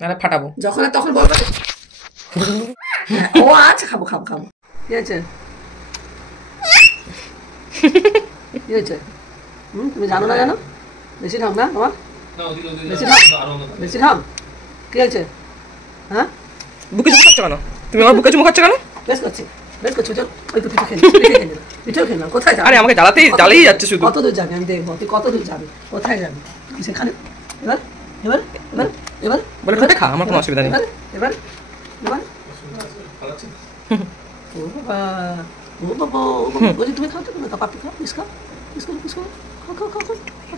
আরে ফাটাবো যখন আর তখন বলবে ও আচ্ছা খাবো খাবো খাবো কি হয়েছে কি হয়েছে তুমি জানো না জানো বেশি ঢং না আমার বেশি ঢং বেশি ঢং কি হয়েছে হ্যাঁ বুকে চুমু খাচ্ছ কেন তুমি আমার বুকে চুমু খাচ্ছ কেন বেশ করছি বেশ করছি চল ওই তো পিঠে খেলাম কোথায় যাবে আরে আমাকে জ্বালেই যাচ্ছে শুধু কত দূর যাবে আমি দেখবো তুই কত দূর যাবি কোথায় যাবি সেখানে এবার এবার এবার এবার বলে খেতে খা আমার কোনো অসুবিধা নেই এবার এবার ও বাবা ও বাবা বলছি তুমি খাও তো না পাপি খাও পিস খাও পিস খাও পিস খাও খাও খাও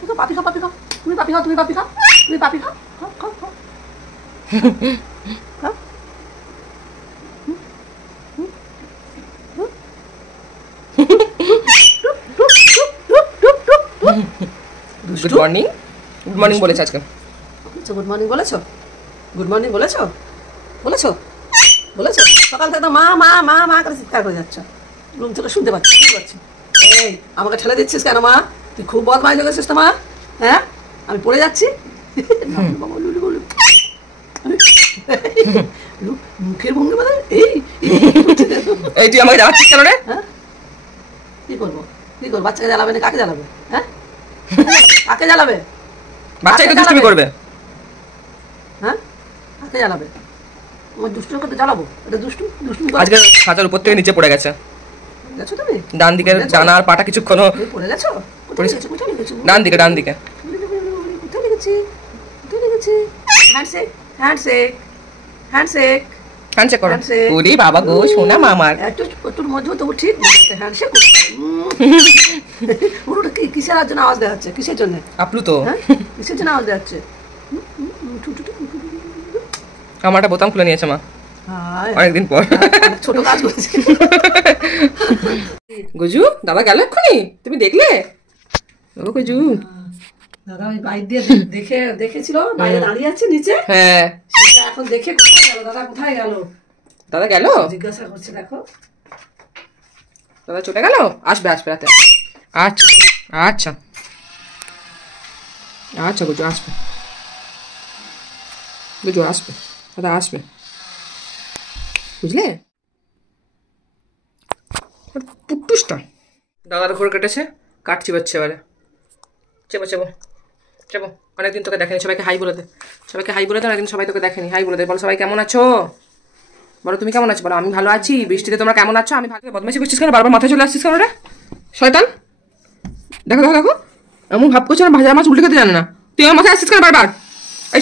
খাও পাপি খাও পাপি খাও তুমি পাপি খাও তুমি পাপি খাও তুমি পাপি খাও খাও খাও খাও খাও গুড মর্নিং গুড মর্নিং বলেছে আজকে গুড মর্নিং বলেছো গুড মর্নিং বলেছো বলেছো বলেছো সকাল থেকে তো মা মা মা মা করে চিৎকার করে যাচ্ছ রুম থেকে শুনতে পাচ্ছি এই আমাকে ঠেলে দিচ্ছিস কেন মা তুই খুব বদমাইশ লেগেছিস তো মা হ্যাঁ আমি পড়ে যাচ্ছি মুখের ভঙ্গি বলে এই তুই আমাকে জ্বালাচ্ছিস কেন রে হ্যাঁ কি করবো বাচ্চাকে জ্বালাবে না কাকে জ্বালাবে হ্যাঁ কাকে জ্বালাবে বাচ্চা একটু দুষ্টুমি করবে হ্যাঁ কাকে জ্বালাবে আমার দুষ্টুর করতে জ্বালাবো এটা দুষ্টু দুষ্টুমি আজকে খাঁচার উপর থেকে নিচে পড়ে গেছে গেছো তুমি ডান দিকের ডানা আর পাটা কিছুক্ষণ পড়ে গেছো কোথায় লেগেছো ডান দিকে কোথায় লেগেছি হ্যান্ডশেক হ্যান্ডশেক হ্যান্ডশেক হ্যান্ডশেক করো ওরে বাবা গো সোনা মামার একটু মজবুত তবু ঠিক হ্যান্ডশেক ওটা কিসের জন্য আওয়াজ দেওয়া হচ্ছে কিসের জন্য আপলু তো কিসের জন্য আওয়াজ দেওয়া হচ্ছে আমার একটা বোতাম খুলে নিয়েছে মা অনেকদিন পর ছোট কাজ করেছে গুজু দাদা গেল এক্ষুনি তুমি দেখলে ও গুজু দাদা ওই বাইর দিয়ে দেখেছিল বাইরে দাঁড়িয়ে আছে নিচে হ্যাঁ এখন দেখে কোথায় গেল দাদা কোথায় গেল দাদা গেল জিজ্ঞাসা করছে দেখো দাদা চলে গেল আসবে রাতে আচ্ছা আচ্ছা আচ্ছা গুজু আসবে গুজু আসবে দাদা আসবে বুঝলে পুটুসটা দাদার উপর কেটেছে কাটছি বাচ্চা এবারে চেপো চেপো চেপো অনেকদিন তোকে দেখেনি সবাইকে হাই বলে দে অনেকদিন সবাই তোকে দেখেনি হাই বলে দে বলো সবাই কেমন আছো বলো তুমি কেমন আছো বলো আমি ভালো আছি বৃষ্টিতে তোমরা কেমন আছো আমি ভালো বদমাইশি করছিস কেন বারবার মাথায় চলে আসছিস কেন রে শয়তান দেখো দেখো দেখো এমন ভাব করছো না ভাজা মাছ উল্টে খেতে জানে না তুই আমার মাথায় আসছিস কেন বারবার এই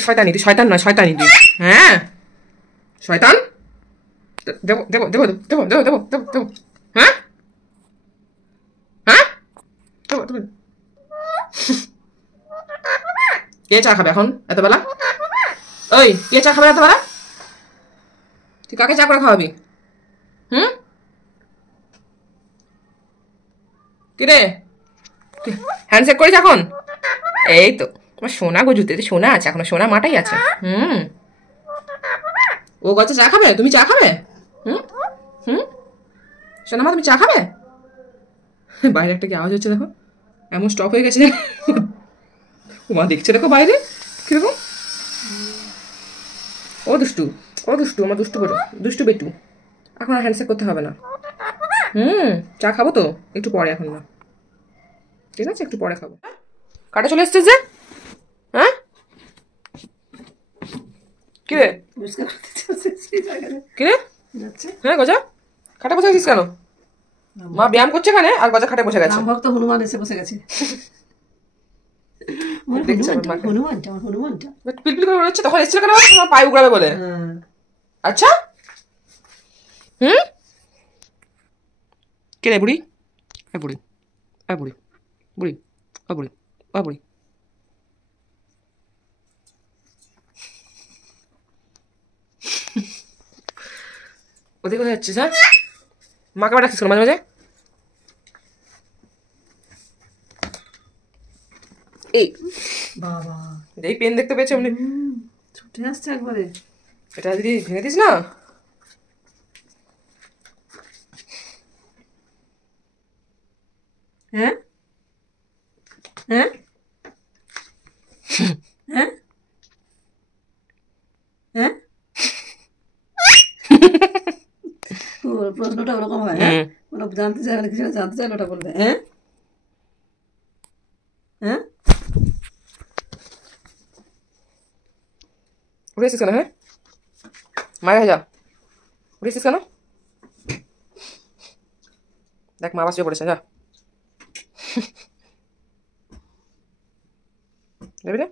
শয়তানি তুই শয়তান নয় শয়তানি তুই হ্যাঁ শয়তান দেবো দেবো দেবো দেবো দেবো দেবো দেবো দেবো হ্যাঁ হ্যাঁ দেবো দেবো কে চা খাবে এখন এতবেলা ওই কে চা খাবে এতবেলা তুই কাকে চা করে খাওয়াবি কি রে হ্যান্ডশেক করিস এখন এই তো তোমার সোনা গুজুতে সোনা আছে এখনো সোনা মাটাই আছে ও গছে চা খাবে তুমি চা খাবে সোনা মা তুমি চা খাবে বাইরে একটা কি আওয়াজ হচ্ছে দেখো এমন স্টপ হয়ে গেছে মা দেখছে দেখো বাইরে কিরকম ও দুষ্টু আমার দুষ্টু বেটু এখন আর হ্যান্ডশেক করতে হবে না চা খাবো তো একটু পরে এখন না ঠিক আছে একটু পরে খাবো কাটা চলে এসছে যে হ্যাঁ কিরে কিরে হ্যাঁ গজা খাটে বসে গেছিস কেন মা ব্যায়াম করছে এখানে আর গজা খাটে বসে গেছে ভক্ত হনুমান এসে বসে গেছে পিলপিল করে উড়ছে তখন এসেছিল কেন তোমার পায়ে উগড়াবে বলে আচ্ছা কে রে বুড়ি বুড়ি বুড়ি বুড়ি বুড়ি বুড়ি ওদিকে কোথায় যাচ্ছিস হ্যাঁ মাকে ডাকছিস মাঝে মাঝে এই বাবা এই পেন দেখতে পেয়েছে এমনি ছুটে আসছে একবারে এটা যদি ভেঙে দিস না হ্যাঁ হ্যাঁ হ্যাঁ অন্যটা ওরকম হয়, হ্যাঁ? মানে জানতে চাই না, কিছু জানতে চাইলে ওটা বলবে, হ্যাঁ হ্যাঁ। উঠেছিস কেন? হ্যাঁ, মায়ের যা, উঠেছিস কেন? দেখ মা আবার শুয়ে পড়েছে, যা যাবি রে।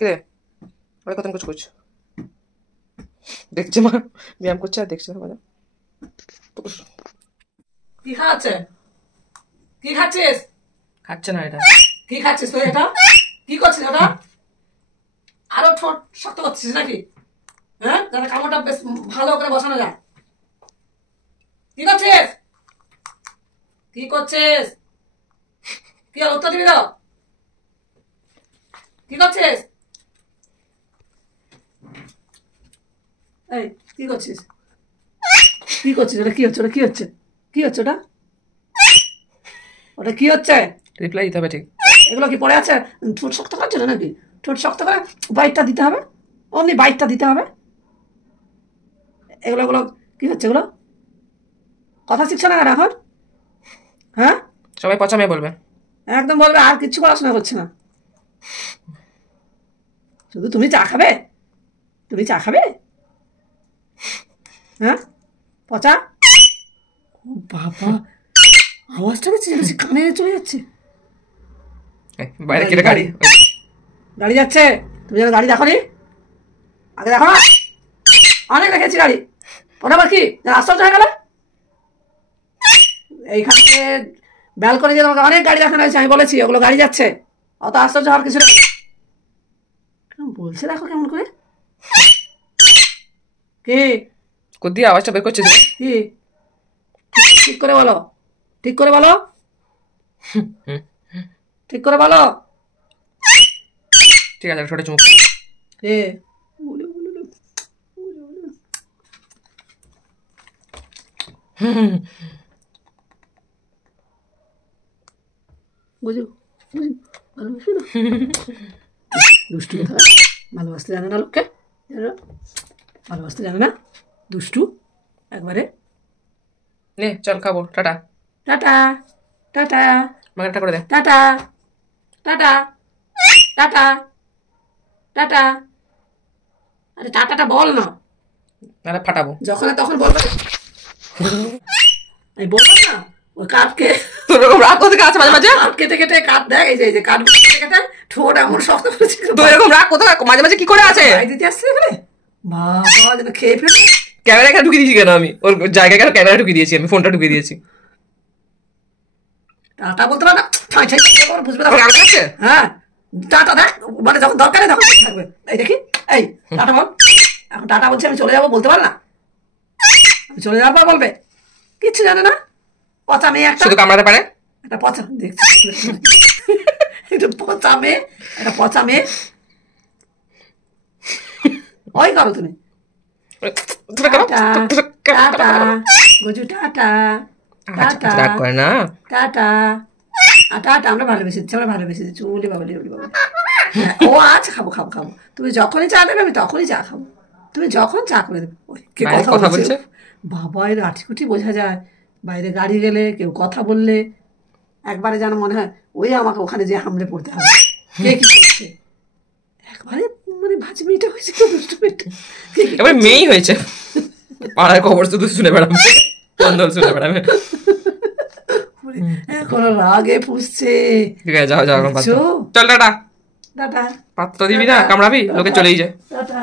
কে ওরা কত কিছু করছে, দেখছে মা ব্যায়াম করছে আর দেখছে। কি খাচ্ছে? কি খাচ্ছিস? খাচ্ছে না এটা। কি খাচ্ছিস তুই? এটা কি করছিস? ওটা আরো ঠোঁট শক্ত করছিস নাকি? হ্যাঁ, যাতে কামড়টা বেশ ভালো করে বসানো যায়। কি করছিস? কি করছিস? কি আর উত্তর দিবি তো? কি করছিস? এই কি করছিস? কি করছিস? ওটা কি হচ্ছে? ওটা কি হচ্ছে? কি হচ্ছে ওটা? ওটা কি হচ্ছে? রিপ্লাই দিতে হবে ঠিক। এগুলো কি পড়ে আছে ঠোঁট শক্ত করার জন্য নাকি? ঠোঁট শক্ত করে বাইটটা দিতে হবে, অমনি বাইটটা দিতে হবে। এগুলো এগুলো কি হচ্ছে? এগুলো কথা শিখছে না কেন এখন? হ্যাঁ, সবাই পচা মেয়ে বলবে। একদম বলবে আর কিচ্ছু পড়াশোনা করছে না, শুধু তুমি চা খাবে। তুমি চা খাবে? হ্যাঁ, পচা। ও বাবা, আওয়াজটা বেশি কানে চলে যাচ্ছে। বাইরে কেটে গাড়ি গাড়ি যাচ্ছে। তুমি যেন গাড়ি দেখো নি, আগে দেখো না। অনেক দেখেছি গাড়ি, ওটা আবার কি আশ্চর্য হয়ে গেল? এইখান থেকে ব্যালকনি দিয়ে তোমাকে অনেক গাড়ি দেখানো হয়েছে, আমি বলেছি ওগুলো গাড়ি যাচ্ছে, অত আশ্চর্য হওয়ার কিছু নেই। কেমন বলছে দেখো, কেমন করে। কি কোথায় আওয়াজটা বের করছিস? কি ঠিক করে বলো, ঠিক করে বলো, ঠিক করে বলো। ঠিক আছে, ছোট চুমুক। এ বুঝো, ভালোবাসো না, দুষ্টু কথা, ভালোবাসতে জানে না লোককে, ভালোবাসতে জানে না, দুষ্টু একবারে। নে চল খাবো, টাটা। টাটা টাটা মাকে করে দে। Tata tata tata tata. আরে টাটাটা বল না, নাহলে ফাটাবো। যখন তখন বলবে। আমি বললাম না ওই কাঠকে, তোর এরকম রাগ কোথা থেকে আছে মাঝে মাঝে? কাঠ কেটে কেটে কাঠ দেখ, এই যে কাঠ কেটে কেটে ঠোঁট এমন শক্ত করেছে। তোর এরকম রাগ কোথা মাঝে মাঝে কি করে আছে? দিতে আসছে এখানে, বাবা যেন খেয়ে ফেলে। ক্যামেরা এখানে ঢুকিয়ে দিয়েছি কেন? আমি ওর জায়গায় কেন ক্যামেরা ঢুকিয়ে দিয়েছি? আমি ফোনটা ঢুকিয়ে দিয়েছি। টাটা বলতে পারে না, ঠাই ঠাই বুঝবে না। রাগ আছে? হ্যাঁ, টাটা দেখ, মানে যখন দরকারে তখন থাকবে। এই দেখি, এই টাটা বল। এখন টাটা বলছে, আমি চলে যাবো বলতে পারে না, আমি চলে যাওয়ার পর বলবে। কিচ্ছু জানে না, পচা মেয়ে একটা, শুধু কামড়াতে পারে। একটা পচা দেখছি, একটা পচা মেয়ে, একটা পচা মেয়ে। ওই করো তুমি। টাটা টাটা বুঝু, টাটা টাটা রাগ করে না। Tata tata. আমরা ভালোবেসে দিচ্ছি, আমরা ভালোবেসে দিচ্ছি। উলি বাবা, উলি বাবা। ও আচ্ছা, খাবো খাবো খাবো। তুমি যখনই চা দেবে আমি তখনই চা খাবো, তুমি যখন চা করে দেবে। কে কথা বলছে বাবা, এর আঠিকুটি বোঝা যায়। বাইরে গাড়ি গেলে কেউ কথা বললে একবারে যেন মনে হয় ওই আমাকে ওখানে যে হামলে পড়তে হবে, কে কি করছে। একবারে মানে ভাজি মেয়েটা হয়েছে, দুষ্টু মেয়েটা এবার মেয়েই হয়েছে। পাড়ার খবর শুধু শুনে বেড়াবে, শুনে বেড়াবে। এখন রাগে পুষছে। ঠিক আছে, যাও যাও, চল টাটা। টাটা। পাত্র দিবি না, কামড়াবি, লোকে চলেই যায়। Tata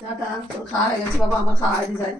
tata. তোর খাওয়া হয়ে গেছে বাবা, আমার খাওয়া হয়ে যায়।